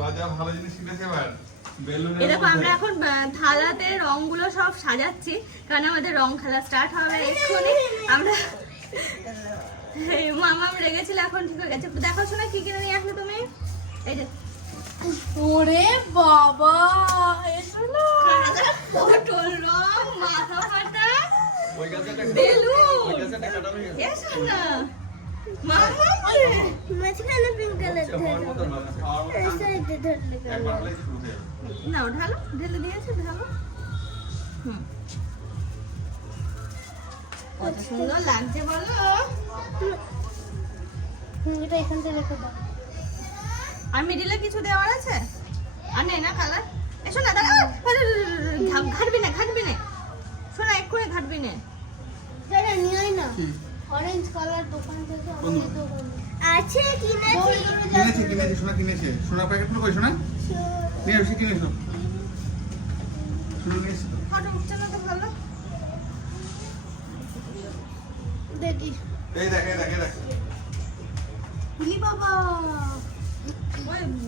বাজার ভালো জিনিস কিনেছে এবার বেলুনের এরকম আমরা এখন থালাতে রংগুলো সব সাজাচ্ছি, কারণ আমাদের রং খেলা স্টার্ট হবে এক্ষুনি। আমরা মামা রেগেছিল, এখন ঠিক হয়ে গেছে। দেখো শোনা কি কিনে নিয়ে আসলে তুমি? এই যে ওরে বাবা, এসো না। পটল রং, মাথা ফাটা ওই গাছে একটা বেলুন। ওই গাছে একটা কাটা হয়ে গেছে এসো না মামা, মাঝখানে পিঙ্ক কালার আমার মতো না খাওয়ার মতো এই সাইডে ধরলে একবার হলেই শুরু হয়ে যাবে নাও ঢালো, ঢেলে দিয়েছে ঢালো। কত সুন্দর লাগছে বলো। এটা এখান থেকে রেখে দাও। আর মিডিলে কিছু দেওয়ার আছে? আর নেই না কালার? এসো না দাঁড়া, ঘাটবি না ঘাটবি না শোনা, এক্ষুনি ঘাটবি না। এটা নিয়ে না কি অরেঞ্জ কালার দোকান থেকে কোন অনেক দোকান আছে, কিনেছে সোনা কিনেছে সোনা প্যাকেটগুলো কই সোনা নিয়ে এসে কিনেছো শুরু নিয়েছি তো ফটো উঠছে না তো ভালো। দেখি। এই দেখে দেখে দেখ বাবা ওই